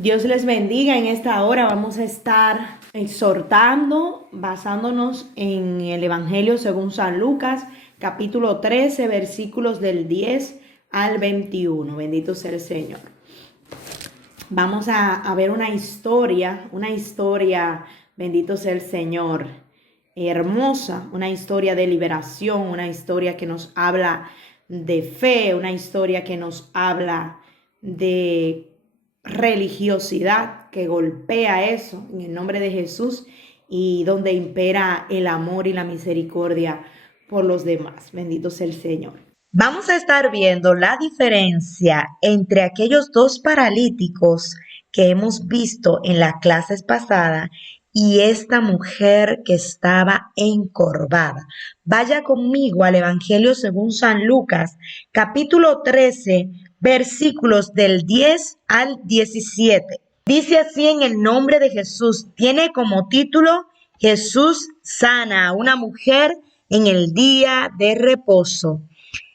Dios les bendiga. En esta hora vamos a estar exhortando, basándonos en el Evangelio según San Lucas, capítulo 13, versículos del 10 al 21. Bendito sea el Señor. Vamos a ver una historia, bendito sea el Señor, hermosa, una historia de liberación, una historia que nos habla de fe, una historia que nos habla de religiosidad que golpea eso en el nombre de Jesús y donde impera el amor y la misericordia por los demás. Bendito sea el Señor. Vamos a estar viendo la diferencia entre aquellos dos paralíticos que hemos visto en las clases pasadas y esta mujer que estaba encorvada. Vaya conmigo al Evangelio según San Lucas, capítulo 13, versículos del 10 al 17. Dice así en el nombre de Jesús. Tiene como título Jesús sana a una mujer en el día de reposo.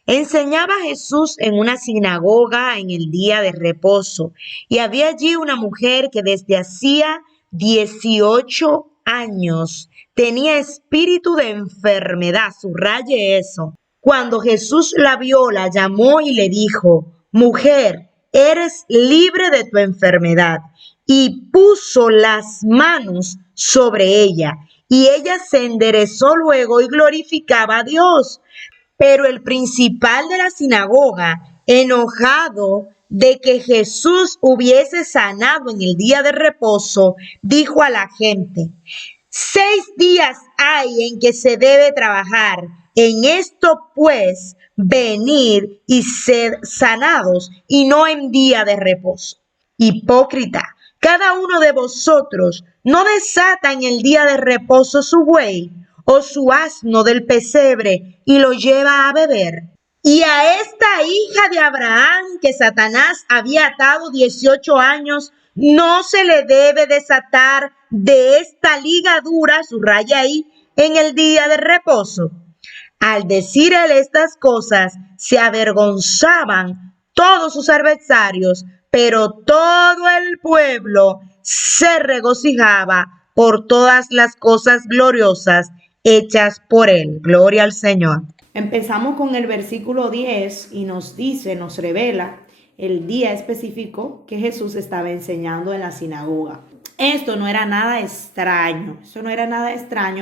Enseñaba Jesús en una sinagoga en el día de reposo, y había allí una mujer que desde hacía 18 años tenía espíritu de enfermedad. Subraye eso. Cuando Jesús la vio, la llamó y le dijo: Mujer, eres libre de tu enfermedad. Y puso las manos sobre ella, y ella se enderezó luego y glorificaba a Dios. Pero el principal de la sinagoga, enojado de que Jesús hubiese sanado en el día de reposo, dijo a la gente: 6 días hay en que se debe trabajar. En esto, pues, venid y sed sanados, y no en día de reposo. Hipócrita, cada uno de vosotros no desata en el día de reposo su buey o su asno del pesebre y lo lleva a beber. Y a esta hija de Abraham que Satanás había atado 18 años, no se le debe desatar de esta ligadura, subraya ahí, en el día de reposo. Al decir él estas cosas, se avergonzaban todos sus adversarios, pero todo el pueblo se regocijaba por todas las cosas gloriosas hechas por él. Gloria al Señor. Empezamos con el versículo 10 y nos dice, nos revela el día específico que Jesús estaba enseñando en la sinagoga. Esto no era nada extraño,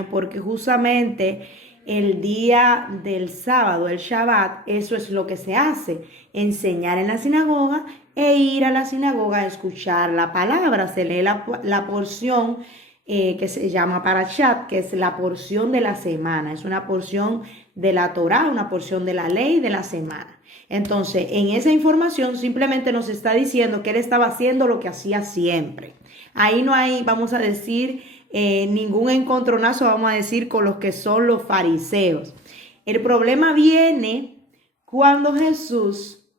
porque justamente el día del sábado, el Shabbat, eso es lo que se hace, enseñar en la sinagoga e ir a la sinagoga a escuchar la palabra. Se lee la porción que se llama Parashat, que es la porción de la semana, es una porción de la Torá, una porción de la ley de la semana. Entonces, en esa información simplemente nos está diciendo que él estaba haciendo lo que hacía siempre. Ahí no hay, vamos a decir, ningún encontronazo, vamos a decir, con los que son los fariseos. El problema viene cuando Jesús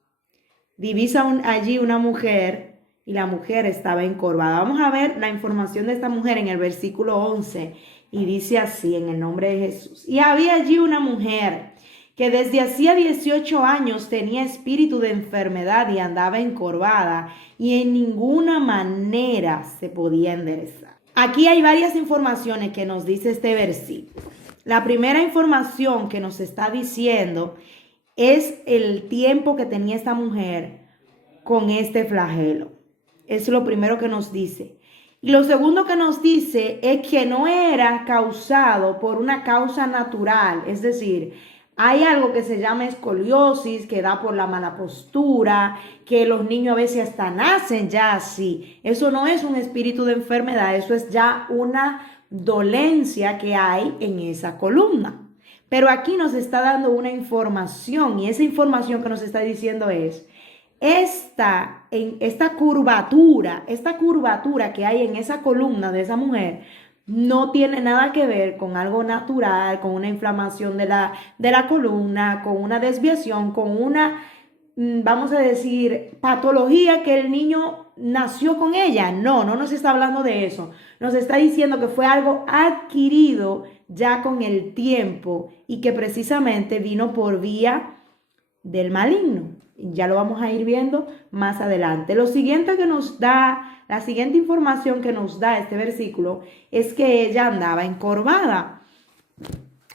divisa allí una mujer y la mujer estaba encorvada. Vamos a ver la información de esta mujer en el versículo 11 y dice así, en el nombre de Jesús. Y había allí una mujer que desde hacía 18 años tenía espíritu de enfermedad y andaba encorvada y en ninguna manera se podía enderezar. Aquí hay varias informaciones que nos dice este versículo. La primera información que nos está diciendo es el tiempo que tenía esta mujer con este flagelo. Es lo primero que nos dice. Y lo segundo que nos dice es que no era causado por una causa natural, es decir, hay algo que se llama escoliosis, que da por la mala postura, que los niños a veces hasta nacen ya así. Eso no es un espíritu de enfermedad, eso es ya una dolencia que hay en esa columna. Pero aquí nos está dando una información y esa información que nos está diciendo es esta curvatura que hay en esa columna de esa mujer no tiene nada que ver con algo natural, con una inflamación de la columna, con una desviación, con una, vamos a decir, patología que el niño nació con ella. No nos está hablando de eso. Nos está diciendo que fue algo adquirido ya con el tiempo y que precisamente vino por vía del maligno. Ya lo vamos a ir viendo más adelante. Lo siguiente que nos da, la siguiente información que nos da este versículo es que ella andaba encorvada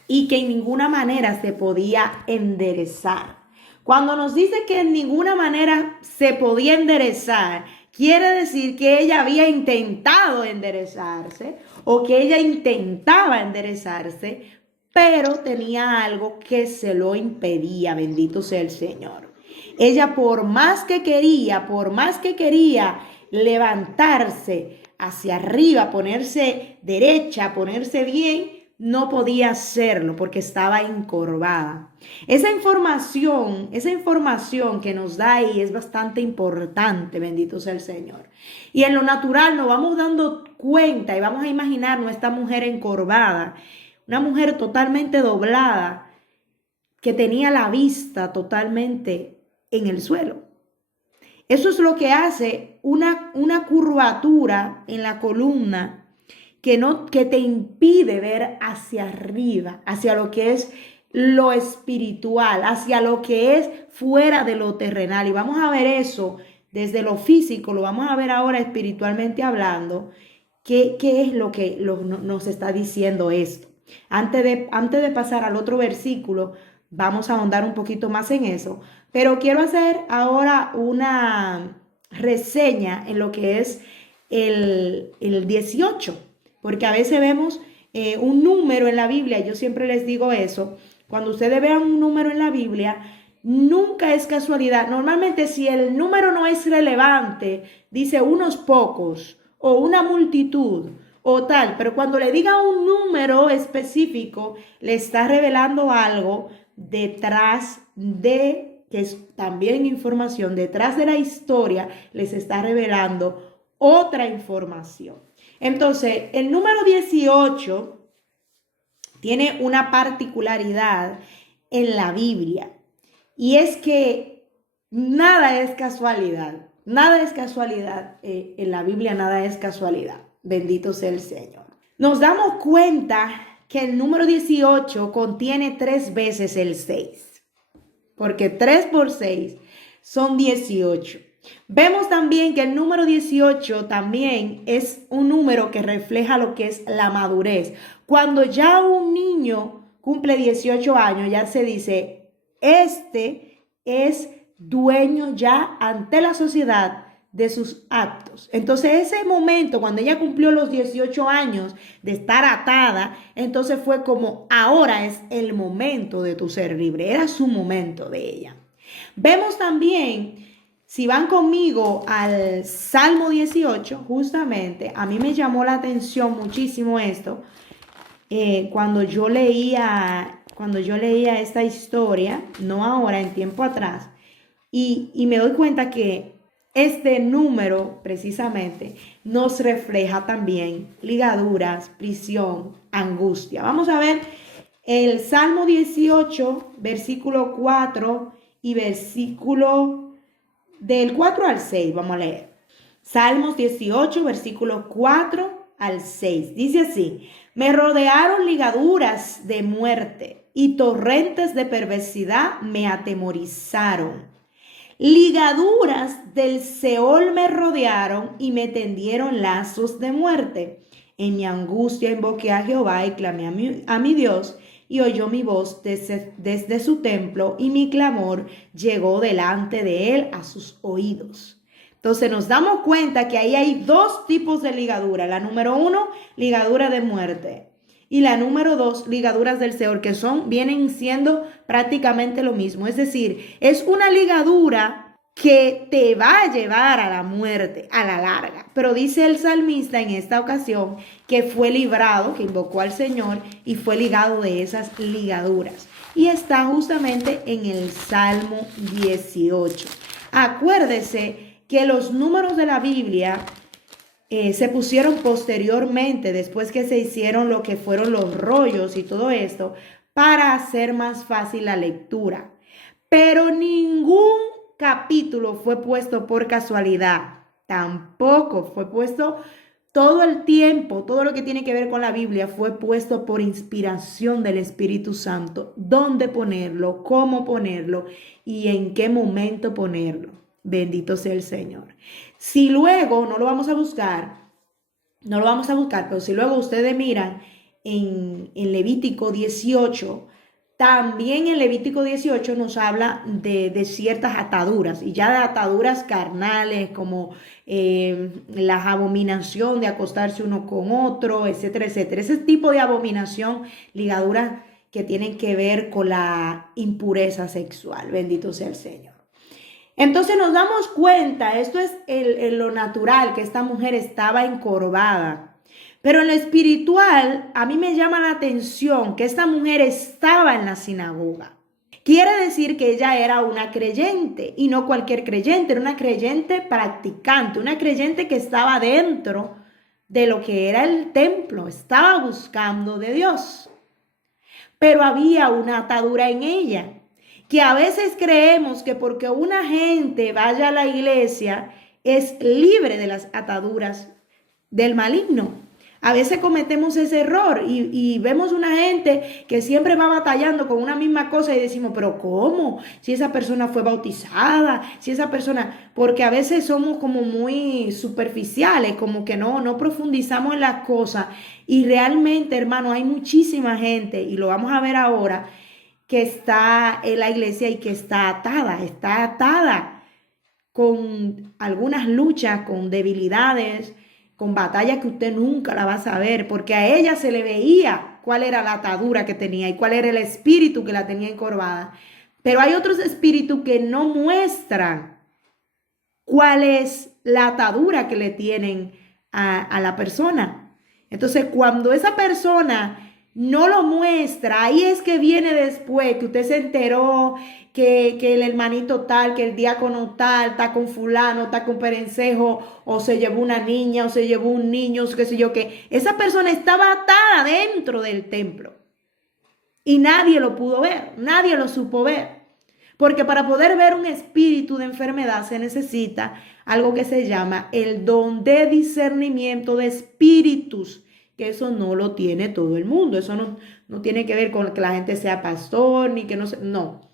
y que en ninguna manera se podía enderezar. Cuando nos dice que en ninguna manera se podía enderezar, quiere decir que ella había intentado enderezarse o que ella intentaba enderezarse, pero tenía algo que se lo impedía, bendito sea el Señor. Ella por más que quería levantarse hacia arriba, ponerse derecha, ponerse bien, no podía hacerlo porque estaba encorvada. Esa información que nos da ahí es bastante importante, bendito sea el Señor. Y en lo natural nos vamos dando cuenta y vamos a imaginarnos esta mujer encorvada, una mujer totalmente doblada, que tenía la vista totalmente en el suelo. Eso es lo que hace una curvatura en la columna que te impide ver hacia arriba, hacia lo que es lo espiritual, hacia lo que es fuera de lo terrenal. Y vamos a ver eso desde lo físico, lo vamos a ver ahora espiritualmente hablando, qué es lo que nos está diciendo esto. Antes de pasar al otro versículo, vamos a ahondar un poquito más en eso, pero quiero hacer ahora una reseña en lo que es el 18, porque a veces vemos un número en la Biblia. Yo siempre les digo eso, cuando ustedes vean un número en la Biblia, nunca es casualidad. Normalmente si el número no es relevante, dice unos pocos o una multitud o tal, pero cuando le diga un número específico, le está revelando algo detrás de, que es también información, detrás de la historia, les está revelando otra información. Entonces, el número 18 tiene una particularidad en la Biblia, y es que nada es casualidad. Nada es casualidad. En la Biblia nada es casualidad. Bendito sea el Señor. Nos damos cuenta que el número 18 contiene 3 veces el 6. Porque 3 por 6 son 18. Vemos también que el número 18 también es un número que refleja lo que es la madurez. Cuando ya un niño cumple 18 años, ya se dice, este es dueño ya ante la sociedad de sus actos. Entonces ese momento, cuando ella cumplió los 18 años de estar atada, entonces fue como, ahora es el momento de tu ser libre. Era su momento de ella. Vemos también, si van conmigo al Salmo 18, justamente, a mí me llamó la atención muchísimo esto, cuando yo leía esta historia, no ahora, en tiempo atrás, y me doy cuenta que este número precisamente nos refleja también ligaduras, prisión, angustia. Vamos a ver el Salmo 18, versículo 4 y versículo del 4 al 6. Vamos a leer. Salmos 18, versículo 4 al 6. Dice así: me rodearon ligaduras de muerte y torrentes de perversidad me atemorizaron. Ligaduras del Seol me rodearon y me tendieron lazos de muerte. En mi angustia invoqué a Jehová y clamé a mi Dios, y oyó mi voz desde su templo, y mi clamor llegó delante de él a sus oídos. Entonces nos damos cuenta que ahí hay 2 tipos de ligadura. La número 1, ligadura de muerte. Y la número 2, ligaduras del Seol, que vienen siendo prácticamente lo mismo. Es decir, es una ligadura que te va a llevar a la muerte a la larga. Pero dice el salmista en esta ocasión que fue librado, que invocó al Señor y fue ligado de esas ligaduras. Y está justamente en el Salmo 18. Acuérdese que los números de la Biblia se pusieron posteriormente, después que se hicieron lo que fueron los rollos y todo esto, para hacer más fácil la lectura. Pero ningún capítulo fue puesto por casualidad, tampoco fue puesto todo el tiempo, todo lo que tiene que ver con la Biblia fue puesto por inspiración del Espíritu Santo. ¿Dónde ponerlo? ¿Cómo ponerlo? ¿Y en qué momento ponerlo? Bendito sea el Señor. Si luego no lo vamos a buscar, pero si luego ustedes miran en Levítico 18, también en Levítico 18 nos habla de ciertas ataduras, y ya de ataduras carnales como la abominación de acostarse uno con otro, etcétera, etcétera. Ese tipo de abominación, ligaduras que tienen que ver con la impureza sexual. Bendito sea el Señor. Entonces nos damos cuenta, esto es lo natural, que esta mujer estaba encorvada. Pero en lo espiritual, a mí me llama la atención que esta mujer estaba en la sinagoga. Quiere decir que ella era una creyente, y no cualquier creyente, era una creyente practicante, una creyente que estaba dentro de lo que era el templo, estaba buscando de Dios. Pero había una atadura en ella, que a veces creemos que porque una gente vaya a la iglesia es libre de las ataduras del maligno. A veces cometemos ese error y vemos una gente que siempre va batallando con una misma cosa y decimos, pero ¿cómo? Si esa persona fue bautizada, si esa persona, porque a veces somos como muy superficiales, como que no profundizamos en las cosas, y realmente, hermano, hay muchísima gente, y lo vamos a ver ahora, que está en la iglesia y que está atada con algunas luchas, con debilidades, con batallas que usted nunca la va a saber, porque a ella se le veía cuál era la atadura que tenía y cuál era el espíritu que la tenía encorvada. Pero hay otros espíritus que no muestran cuál es la atadura que le tienen a la persona. Entonces, cuando esa persona no lo muestra, ahí es que viene después, que usted se enteró que el hermanito tal, que el diácono tal, está con fulano, está con perencejo, o se llevó una niña, o se llevó un niño, qué sé yo, que esa persona estaba atada dentro del templo. Y nadie lo pudo ver, nadie lo supo ver. Porque para poder ver un espíritu de enfermedad se necesita algo que se llama el don de discernimiento de espíritus, que eso no lo tiene todo el mundo. Eso no tiene que ver con que la gente sea pastor, ni que no.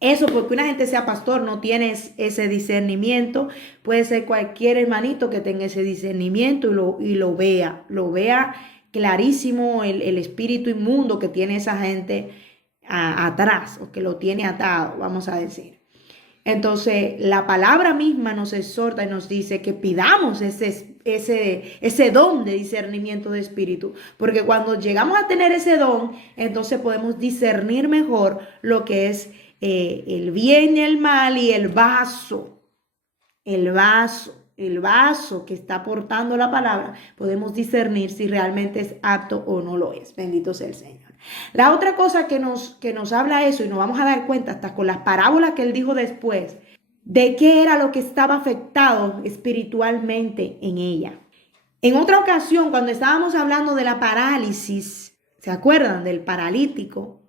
Eso porque una gente sea pastor no tiene ese discernimiento. Puede ser cualquier hermanito que tenga ese discernimiento y lo vea clarísimo el espíritu inmundo que tiene esa gente atrás, o que lo tiene atado, vamos a decir. Entonces, la palabra misma nos exhorta y nos dice que pidamos ese don de discernimiento de espíritu, porque cuando llegamos a tener ese don, entonces podemos discernir mejor lo que es el bien y el mal, y el vaso que está aportando la palabra, podemos discernir si realmente es apto o no lo es. Bendito sea el Señor. La otra cosa que nos habla eso, y nos vamos a dar cuenta hasta con las parábolas que él dijo después, de qué era lo que estaba afectado espiritualmente en ella. En otra ocasión, cuando estábamos hablando de la parálisis, ¿se acuerdan del paralítico?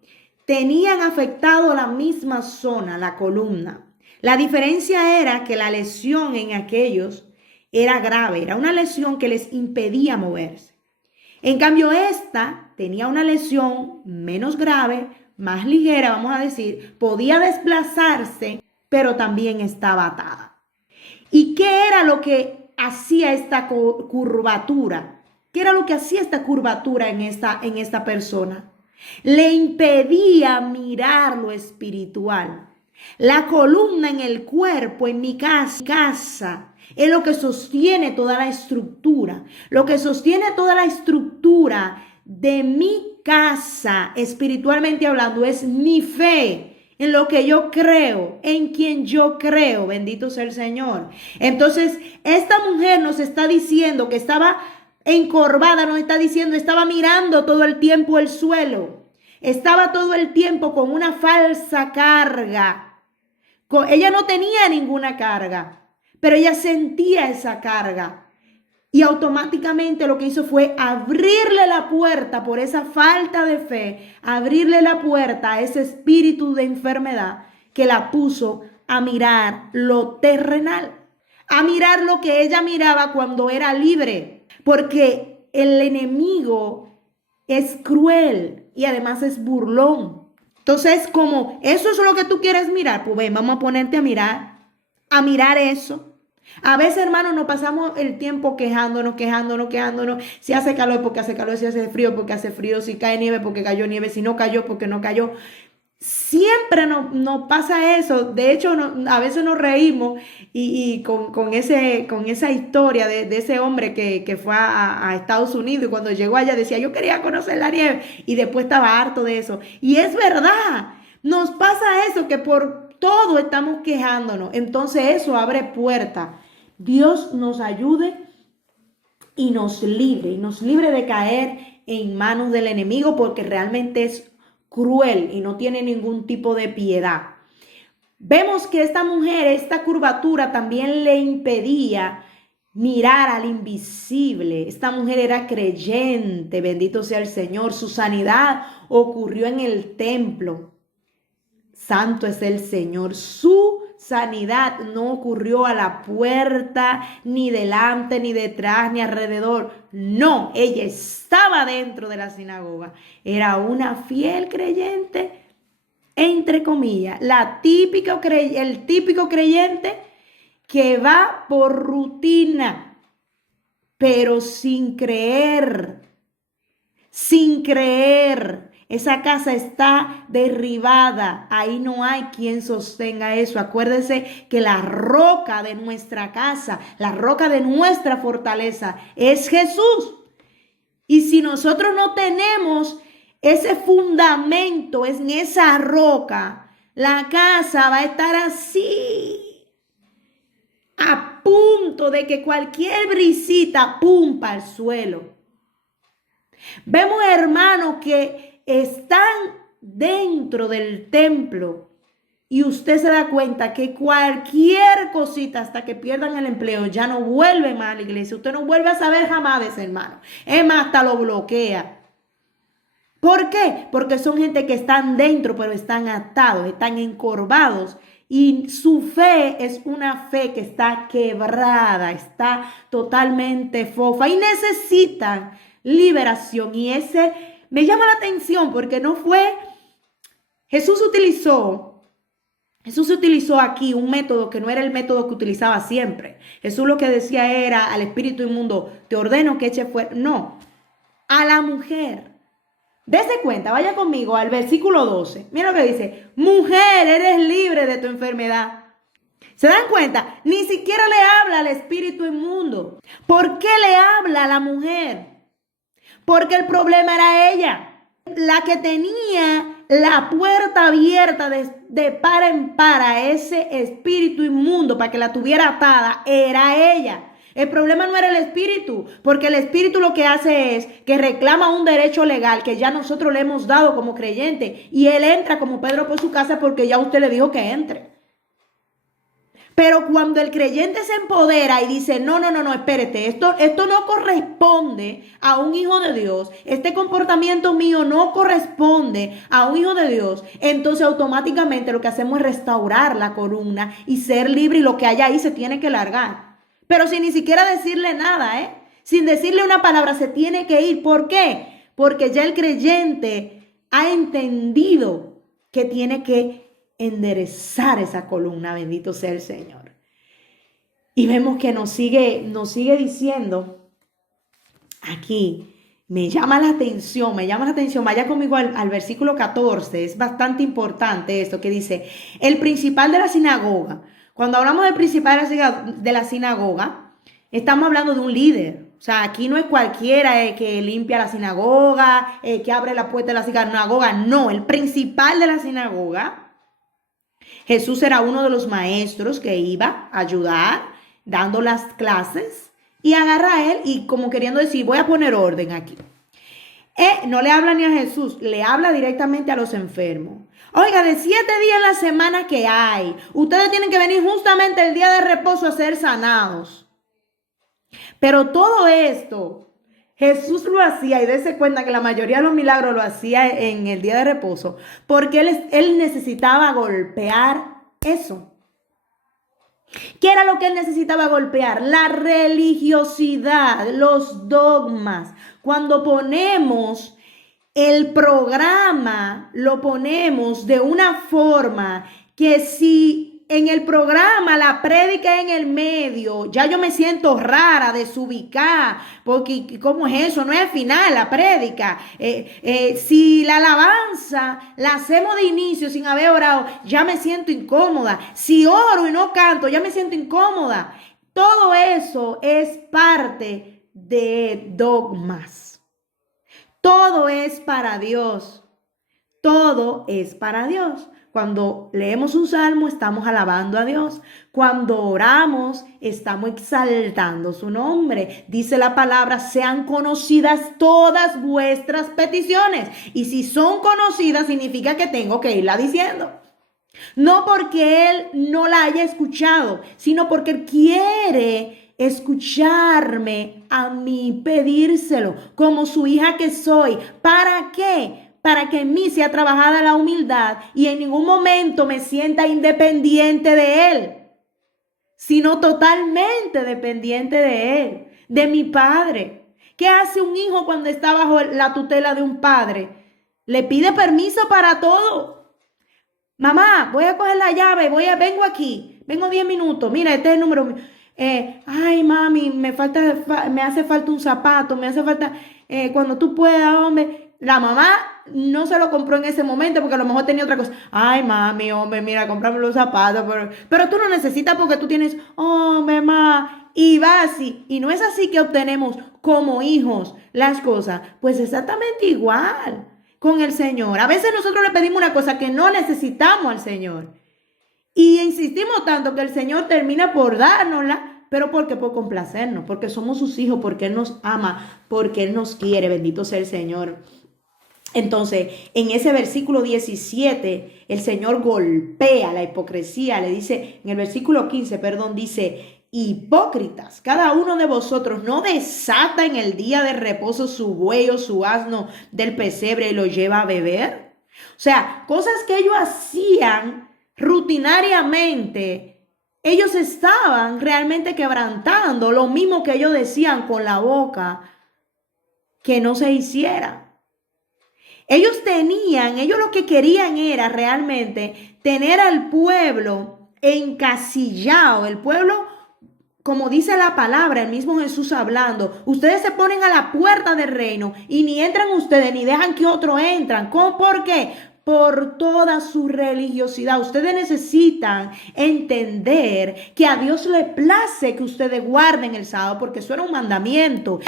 Tenían afectado la misma zona, la columna. La diferencia era que la lesión en aquellos era grave, era una lesión que les impedía moverse. En cambio, esta tenía una lesión menos grave, más ligera, vamos a decir, podía desplazarse, pero también estaba atada. ¿Y qué era lo que hacía esta curvatura? ¿Qué era lo que hacía esta curvatura en esta persona? Le impedía mirar lo espiritual. La columna en el cuerpo, en mi casa, es lo que sostiene toda la estructura. Lo que sostiene toda la estructura de mi casa, espiritualmente hablando, es mi fe en lo que yo creo, en quien yo creo. Bendito sea el Señor. Entonces, esta mujer nos está diciendo que estaba encorvada, nos está diciendo, estaba mirando todo el tiempo el suelo. Estaba todo el tiempo con una falsa carga. Ella no tenía ninguna carga, pero ella sentía esa carga. Y automáticamente lo que hizo fue abrirle la puerta por esa falta de fe, abrirle la puerta a ese espíritu de enfermedad que la puso a mirar lo terrenal, a mirar lo que ella miraba cuando era libre. porque el enemigo es cruel y además es burlón. Entonces, como eso es lo que tú quieres mirar, pues ven, vamos a ponerte a mirar eso. A veces, hermanos, nos pasamos el tiempo quejándonos. Si hace calor, porque hace calor. Si hace frío, porque hace frío. Si cae nieve, porque cayó nieve. Si no cayó, porque no cayó. Siempre nos pasa eso. De hecho, a veces nos reímos y con esa historia de ese hombre que fue a Estados Unidos y cuando llegó allá decía, yo quería conocer la nieve y después estaba harto de eso. Y es verdad, nos pasa eso, que por todo estamos quejándonos. Entonces eso abre puerta. Dios nos ayude y nos libre de caer en manos del enemigo porque realmente es cruel y no tiene ningún tipo de piedad. Vemos que esta mujer, esta curvatura también le impedía mirar al invisible. Esta mujer era creyente, bendito sea el Señor. Su sanidad ocurrió en el templo. Santo es el Señor. Su sanidad no ocurrió a la puerta, ni delante, ni detrás, ni alrededor. No, ella estaba dentro de la sinagoga. Era una fiel creyente, entre comillas, el típico creyente que va por rutina, pero sin creer. Esa casa está derribada. Ahí no hay quien sostenga eso. Acuérdese que la roca de nuestra casa, la roca de nuestra fortaleza es Jesús. Y si nosotros no tenemos ese fundamento en esa roca, la casa va a estar así, a punto de que cualquier brisita pumpa al suelo. Vemos hermanos que están dentro del templo y usted se da cuenta que cualquier cosita hasta que pierdan el empleo ya no vuelve más a la iglesia. Usted no vuelve a saber jamás de ese hermano. Es más, hasta lo bloquea. ¿Por qué? Porque son gente que están dentro pero están atados, están encorvados. Y su fe es una fe que está quebrada, está totalmente fofa y necesitan liberación. Y ese me llama la atención porque no fue, Jesús utilizó aquí un método que no era el método que utilizaba siempre. Jesús lo que decía era al espíritu inmundo, te ordeno que eche fuera. No, a la mujer. Dese cuenta, vaya conmigo al versículo 12. Mira lo que dice, mujer, eres libre de tu enfermedad. ¿Se dan cuenta? Ni siquiera le habla al espíritu inmundo. ¿Por qué le habla a la mujer? Porque el problema era ella. La que tenía la puerta abierta de par en par a ese espíritu inmundo para que la tuviera atada era ella. El problema no era el espíritu, porque el espíritu lo que hace es que reclama un derecho legal que ya nosotros le hemos dado como creyente y él entra como Pedro por su casa porque ya usted le dijo que entre. Pero cuando el creyente se empodera y dice, no, espérate, esto no corresponde a un hijo de Dios, este comportamiento mío no corresponde a un hijo de Dios, entonces automáticamente lo que hacemos es restaurar la columna y ser libre y lo que haya ahí se tiene que largar. Pero sin ni siquiera decirle nada, sin decirle una palabra, se tiene que ir. ¿Por qué? Porque ya el creyente ha entendido que tiene que enderezar esa columna, bendito sea el Señor. Y vemos que nos sigue diciendo aquí, me llama la atención, vaya conmigo al versículo 14, es bastante importante esto que dice, el principal de la sinagoga. Cuando hablamos del principal de la sinagoga, estamos hablando de un líder. O sea, aquí no es cualquiera que limpia la sinagoga, que abre la puerta de la sinagoga. No, el principal de la sinagoga. Jesús era uno de los maestros que iba a ayudar, dando las clases, y agarra a él y como queriendo decir, voy a poner orden aquí. No le habla ni a Jesús, le habla directamente a los enfermos. Oiga, de 7 días en la semana que hay, ustedes tienen que venir justamente el día de reposo a ser sanados. Pero todo esto, Jesús lo hacía, y dése cuenta que la mayoría de los milagros lo hacía en el día de reposo, porque él necesitaba golpear eso. ¿Qué era lo que él necesitaba golpear? La religiosidad, los dogmas. Cuando ponemos el programa, lo ponemos de una forma que si en el programa la prédica en el medio, ya yo me siento rara, desubicada, porque ¿cómo es eso? No es al final la prédica. Si la alabanza la hacemos de inicio sin haber orado, ya me siento incómoda. Si oro y no canto, ya me siento incómoda. Todo eso es parte de dogmas. Todo es para Dios. Todo es para Dios. Cuando leemos un salmo, estamos alabando a Dios. Cuando oramos, estamos exaltando su nombre. Dice la palabra, sean conocidas todas vuestras peticiones. Y si son conocidas, significa que tengo que irla diciendo. No porque Él no la haya escuchado, sino porque Él quiere escucharme a mí, pedírselo, como su hija que soy. ¿Para qué? Para que en mí sea trabajada la humildad y en ningún momento me sienta independiente de Él, sino totalmente dependiente de Él, de mi Padre. ¿Qué hace un hijo cuando está bajo la tutela de un padre? Le pide permiso para todo. Mamá, voy a coger la llave, vengo aquí, vengo 10 minutos, mira, este es el número. Ay, mami, me hace falta un zapato, me hace falta, cuando tú puedas, hombre. La mamá no se lo compró en ese momento porque a lo mejor tenía otra cosa. Ay, mami, hombre, mira, cómprame los zapatos, pero tú no necesitas porque tú tienes, hombre, mamá, y va así. Y no es así que obtenemos como hijos las cosas, pues exactamente igual con el Señor. A veces nosotros le pedimos una cosa que no necesitamos al Señor. Y insistimos tanto que el Señor termina por dárnosla, pero ¿por qué? Por complacernos, porque somos sus hijos, porque Él nos ama, porque Él nos quiere, bendito sea el Señor. Entonces, en ese versículo 17, el Señor golpea la hipocresía, le dice, en el versículo 15, perdón, dice, hipócritas, cada uno de vosotros no desata en el día de reposo su buey o su asno del pesebre y lo lleva a beber. O sea, cosas que ellos hacían rutinariamente, ellos estaban realmente quebrantando lo mismo que ellos decían con la boca que no se hiciera. Ellos lo que querían era realmente tener al pueblo encasillado, el pueblo, como dice la palabra, el mismo Jesús hablando, ustedes se ponen a la puerta del reino y ni entran ustedes ni dejan que otros entran. ¿Cómo? ¿Por qué? Por toda su religiosidad. Ustedes necesitan entender que a Dios le place que ustedes guarden el sábado, porque eso era un mandamiento.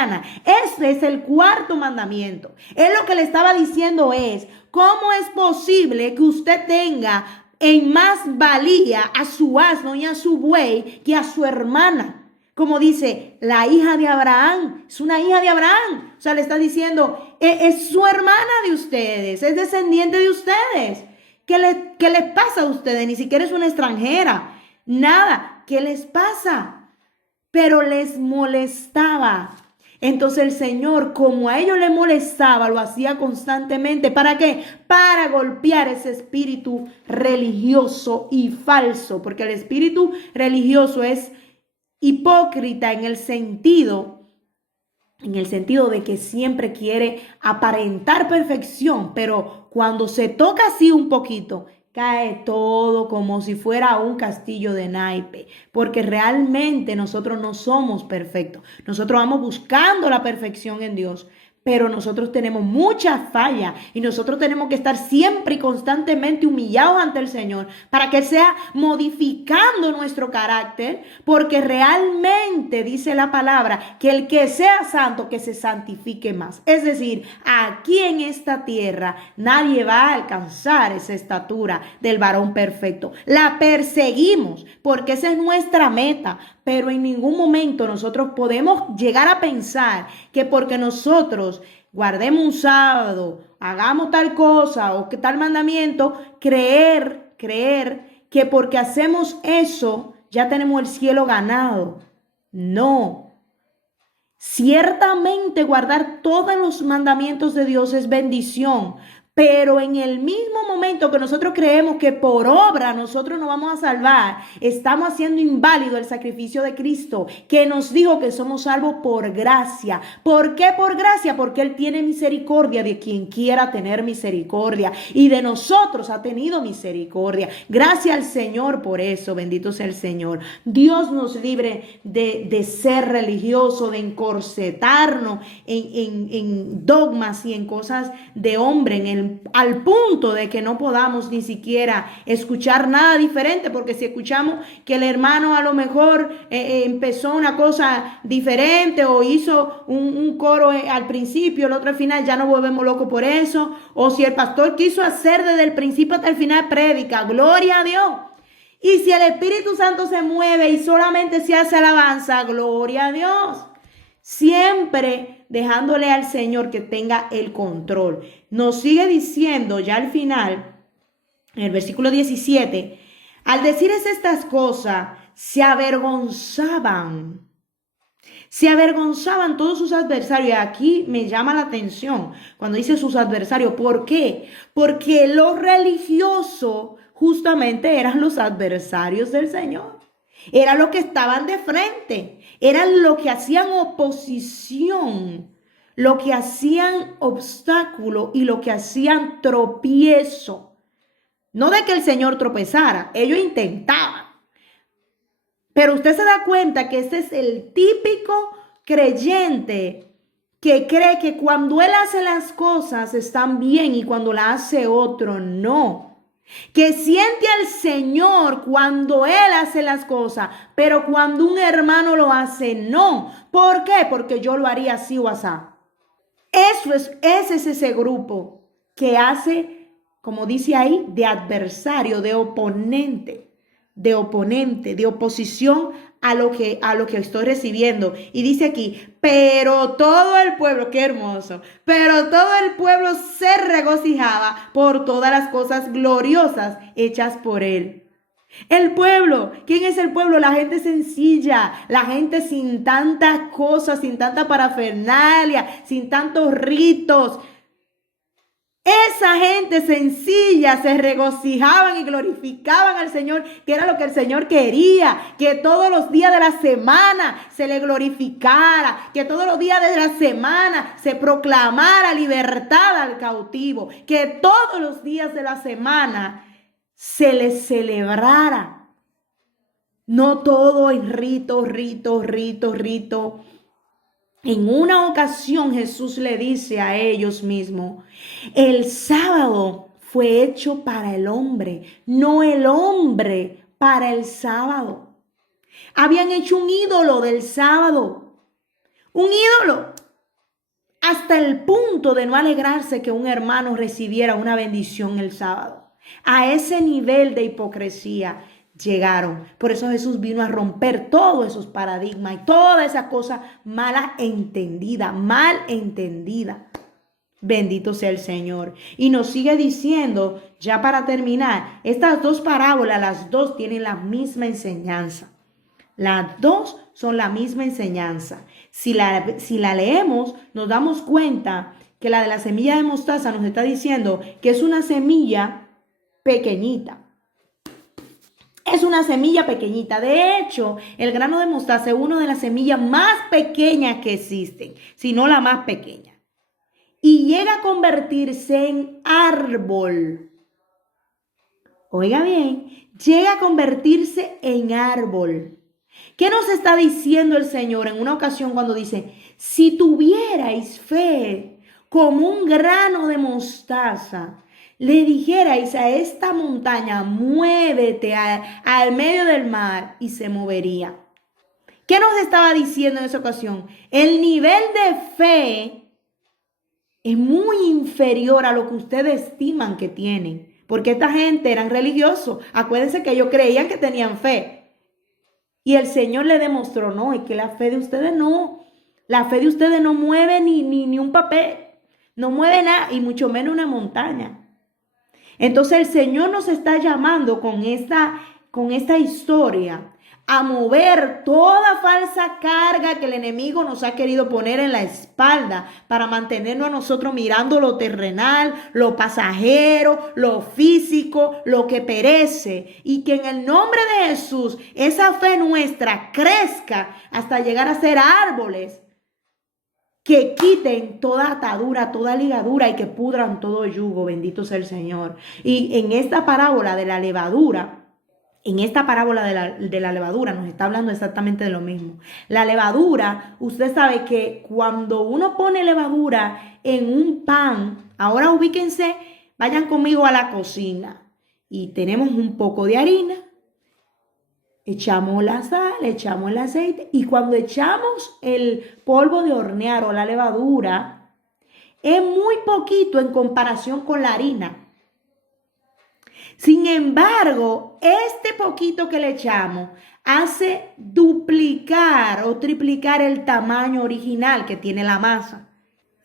Este es el cuarto mandamiento. Él lo que le estaba diciendo es, ¿cómo es posible que usted tenga en más valía a su asno y a su buey que a su hermana? Como dice, la hija de Abraham, es una hija de Abraham. O sea, le está diciendo, es su hermana de ustedes, es descendiente de ustedes. ¿Qué les pasa a ustedes? Ni siquiera es una extranjera. Nada, ¿qué les pasa? Pero les molestaba. Entonces el Señor, como a ellos les molestaba, lo hacía constantemente. ¿Para qué? Para golpear ese espíritu religioso y falso. Porque el espíritu religioso es hipócrita en el sentido de que siempre quiere aparentar perfección, pero cuando se toca así un poquito, cae todo como si fuera un castillo de naipe, porque realmente nosotros no somos perfectos. Nosotros vamos buscando la perfección en Dios, pero nosotros tenemos muchas fallas y nosotros tenemos que estar siempre y constantemente humillados ante el Señor para que sea modificando nuestro carácter, porque realmente dice la palabra que el que sea santo, que se santifique más. Es decir, aquí en esta tierra nadie va a alcanzar esa estatura del varón perfecto. La perseguimos porque esa es nuestra meta, pero en ningún momento nosotros podemos llegar a pensar que porque nosotros guardemos un sábado, hagamos tal cosa o que tal mandamiento, creer que porque hacemos eso ya tenemos el cielo ganado. No. Ciertamente guardar todos los mandamientos de Dios es bendición, Pero en el mismo momento que nosotros creemos que por obra nosotros nos vamos a salvar, estamos haciendo inválido el sacrificio de Cristo, que nos dijo que somos salvos por gracia. ¿Por qué por gracia? Porque Él tiene misericordia de quien quiera tener misericordia. Y de nosotros ha tenido misericordia. Gracias al Señor por eso. Bendito sea el Señor. Dios nos libre de ser religioso, de encorsetarnos en dogmas y en cosas de hombre, al punto de que no podamos ni siquiera escuchar nada diferente, porque si escuchamos que el hermano a lo mejor empezó una cosa diferente o hizo un coro al principio, el otro al final, ya nos volvemos locos por eso, o si el pastor quiso hacer desde el principio hasta el final prédica, gloria a Dios. Y si el Espíritu Santo se mueve y solamente se hace alabanza, gloria a Dios. Siempre dejándole al Señor que tenga el control. Nos sigue diciendo ya al final, en el versículo 17, al decirles estas cosas, se avergonzaban. Se avergonzaban todos sus adversarios. Y aquí me llama la atención cuando dice sus adversarios. ¿Por qué? Porque los religiosos justamente eran los adversarios del Señor. Eran los que estaban de frente. Eran los que hacían oposición, lo que hacían obstáculo y lo que hacían tropiezo. No de que el Señor tropezara, ellos intentaban. Pero usted se da cuenta que este es el típico creyente que cree que cuando él hace las cosas están bien y cuando las hace otro no. Que siente al Señor cuando Él hace las cosas, pero cuando un hermano lo hace, no. ¿Por qué? Porque yo lo haría así o así. Ese es ese grupo que hace, como dice ahí, de adversario, de oponente, de oposición a lo que estoy recibiendo. Y dice aquí, pero todo el pueblo, qué hermoso, pero todo el pueblo se regocijaba por todas las cosas gloriosas hechas por él. El pueblo, ¿quién es el pueblo? La gente sencilla, la gente sin tantas cosas, sin tanta parafernalia, sin tantos ritos. Esa gente sencilla se regocijaban y glorificaban al Señor, que era lo que el Señor quería, que todos los días de la semana se le glorificara, que todos los días de la semana se proclamara libertad al cautivo, que todos los días de la semana se le celebrara. No todo en rito. En una ocasión Jesús le dice a ellos mismos, el sábado fue hecho para el hombre, no el hombre para el sábado. Habían hecho un ídolo del sábado, un ídolo, hasta el punto de no alegrarse que un hermano recibiera una bendición el sábado. A ese nivel de hipocresía llegaron. Por eso Jesús vino a romper todos esos paradigmas y toda esa cosa mal entendida. Bendito sea el Señor. Y nos sigue diciendo, ya para terminar, estas dos parábolas, las dos tienen la misma enseñanza. Las dos son la misma enseñanza. Si la leemos, nos damos cuenta que la de la semilla de mostaza nos está diciendo que es una semilla pequeñita. Es una semilla pequeñita. De hecho, el grano de mostaza es una de las semillas más pequeñas que existen, si no la más pequeña. Y llega a convertirse en árbol. Oiga bien, llega a convertirse en árbol. ¿Qué nos está diciendo el Señor en una ocasión cuando dice, si tuvierais fe como un grano de mostaza, le dijerais a esta montaña, muévete al medio del mar y se movería? ¿Qué nos estaba diciendo en esa ocasión? El nivel de fe es muy inferior a lo que ustedes estiman que tienen. Porque esta gente eran religiosos. Acuérdense que ellos creían que tenían fe. Y el Señor le demostró, no, es que la fe de ustedes no. La fe de ustedes no mueve ni un papel. No mueve nada y mucho menos una montaña. Entonces el Señor nos está llamando con esta historia a mover toda falsa carga que el enemigo nos ha querido poner en la espalda para mantenernos a nosotros mirando lo terrenal, lo pasajero, lo físico, lo que perece. Y que en el nombre de Jesús esa fe nuestra crezca hasta llegar a ser árboles que quiten toda atadura, toda ligadura y que pudran todo yugo. Bendito sea el Señor. Y en esta parábola de la levadura, nos está hablando exactamente de lo mismo. La levadura, usted sabe que cuando uno pone levadura en un pan, ahora ubíquense, vayan conmigo a la cocina y tenemos un poco de harina, echamos la sal, echamos el aceite y cuando echamos el polvo de hornear o la levadura, es muy poquito en comparación con la harina. Sin embargo, este poquito que le echamos hace duplicar o triplicar el tamaño original que tiene la masa.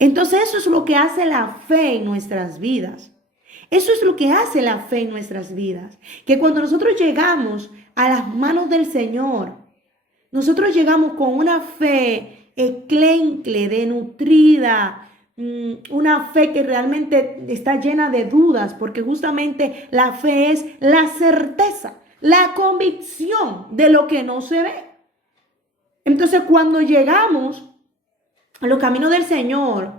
Entonces eso es lo que hace la fe en nuestras vidas. Eso es lo que hace la fe en nuestras vidas. Que cuando nosotros llegamos a las manos del Señor, nosotros llegamos con una fe enclenque, denutrida, una fe que realmente está llena de dudas, porque justamente la fe es la certeza, la convicción de lo que no se ve. Entonces, cuando llegamos a los caminos del Señor,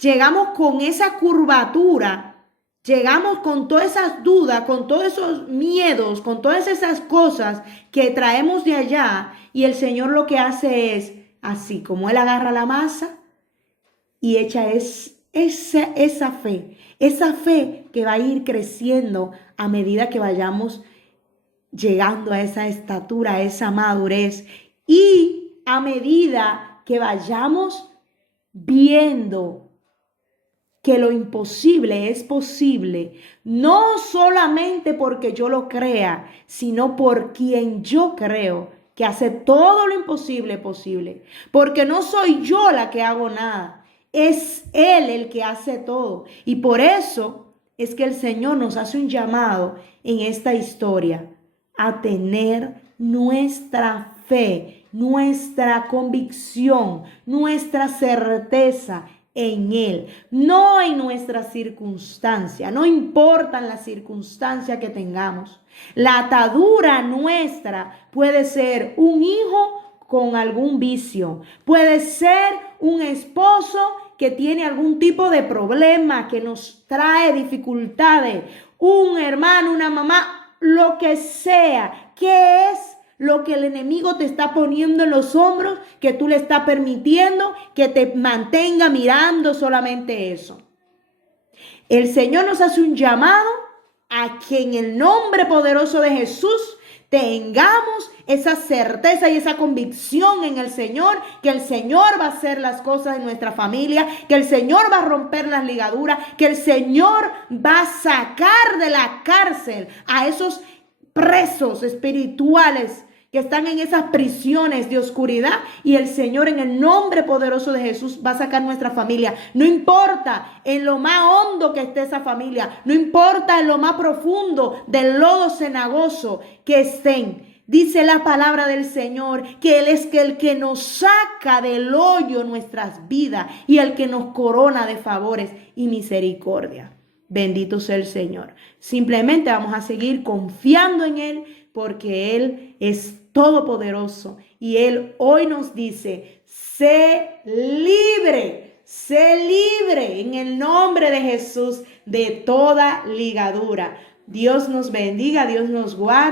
llegamos con esa curvatura, llegamos con todas esas dudas, con todos esos miedos, con todas esas cosas que traemos de allá, y el Señor lo que hace es, así como Él agarra la masa y echa esa fe que va a ir creciendo a medida que vayamos llegando a esa estatura, a esa madurez, y a medida que vayamos viendo que lo imposible es posible, no solamente porque yo lo crea, sino por quien yo creo que hace todo lo imposible posible. Porque no soy yo la que hago nada, es Él el que hace todo. Y por eso es que el Señor nos hace un llamado en esta historia a tener nuestra fe, nuestra convicción, nuestra certeza en Él, no en nuestra circunstancia. No importan las circunstancias que tengamos. La atadura nuestra puede ser un hijo con algún vicio, puede ser un esposo que tiene algún tipo de problema que nos trae dificultades, un hermano, una mamá, lo que sea. ¿Qué es lo que el enemigo te está poniendo en los hombros, que tú le estás permitiendo que te mantenga mirando solamente eso? El Señor nos hace un llamado a que en el nombre poderoso de Jesús tengamos esa certeza y esa convicción en el Señor, que el Señor va a hacer las cosas en nuestra familia, que el Señor va a romper las ligaduras, que el Señor va a sacar de la cárcel a esos presos espirituales que están en esas prisiones de oscuridad, y el Señor en el nombre poderoso de Jesús va a sacar nuestra familia. No importa en lo más hondo que esté esa familia, no importa en lo más profundo del lodo cenagoso que estén. Dice la palabra del Señor que Él es el que nos saca del hoyo nuestras vidas y el que nos corona de favores y misericordia. Bendito sea el Señor. Simplemente vamos a seguir confiando en Él, porque Él es todopoderoso y Él hoy nos dice: sé libre en el nombre de Jesús de toda ligadura. Dios nos bendiga, Dios nos guarde.